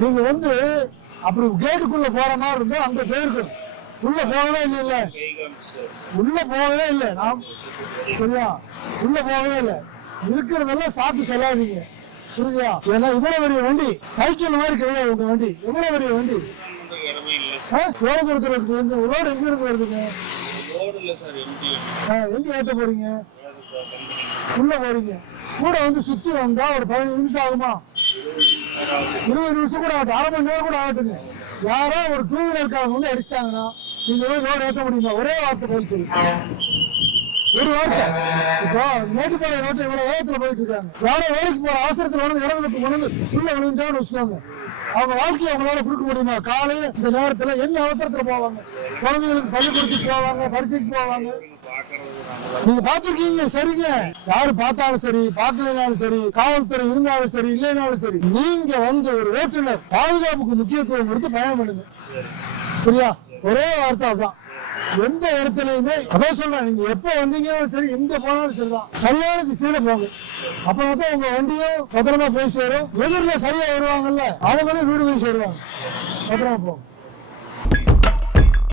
நீங்க வந்து அப்படி கேட்டுக்குள்ள போற மாதிரி இருந்தா அங்க போயிருக்கணும். உள்ள போகவே இல்ல உள்ள போகவே இல்லை. நான் சரியா உள்ள போகவே இல்லை. இருக்கிறதெல்லாம் சாக்கு சொல்லாதீங்க, புரியுதா? ஏன்னா இவ்வளவு பெரிய வண்டி, சைக்கிள் மாதிரி கிடையாது உங்க வண்டி. எவ்வளவு பெரிய வண்டி, எவ்வளவு தூரத்துல இருக்கு? இந்த ரோடு எங்க இருந்து வருதுங்க? எங்க ஏற்ற போறீங்க? உள்ள போறீங்க. கூட வந்து சுத்தி வந்தா ஒரு 15 நிமிஷம் ஆகுமா? 20 நிமிஷம் கூட ஆகட்டும், அரை மணி நேரம் கூட ஆகட்டுங்க. யாரோ ஒரு 2 வீலர்காரங்க வந்து அடிச்சிட்டாங்கன்னா நீங்க போய் ரோடு ஏற்ற முடியுமா? ஒரே வார்த்தை பதில் சொல்லு, ஒரு வார்த்தை. இப்போ மேட்டுப்பாளையம் ரோட்ல இவ்வளவு வேகத்துல போயிட்டு இருக்காங்க. யாரோ வேலைக்கு போற அவசரத்துல வந்து இடங்களுக்கு கொண்டு உள்ள விழுந்துட்டான்னு வச்சுக்கோங்க, அவங்க வாழ்க்கையை அவங்களால கொடுக்க முடியுமா? காலையில இந்த நேரத்துல என்ன அவசரத்துல போவாங்க? குழந்தைங்களுக்கு பள்ளிக்கூடத்துக்கு போவாங்க, பரீட்சைக்கு போவாங்க. நீங்க பாத்துருக்கீங்க, சரிங்க. யாரு பார்த்தாலும் சரி, பார்க்கலனாலும் சரி, காவல்துறை இருந்தாலும் சரி, இல்லைனாலும் சரி, நீங்க வந்து ஒரு ஓட்டுநர் பாதுகாப்புக்கு முக்கியத்துவம் கொடுத்து பயணம் பண்ணுங்க, சரியா? ஒரே வார்த்தை தான். எந்த இடத்துலயுமே அதான் சொல்றேன், நீங்க எப்ப வந்தீங்கன்னாலும் சரி, எங்க போனாலும் சரிதான், சரியான திசையில போங்க. அப்பதான் உங்க வண்டியும் பத்திரமா போய் சேரும். எதிரில சரியா வருவாங்கல்ல, அவங்களும் வீடு போய் சேருவாங்க. பத்திரமா போங்க.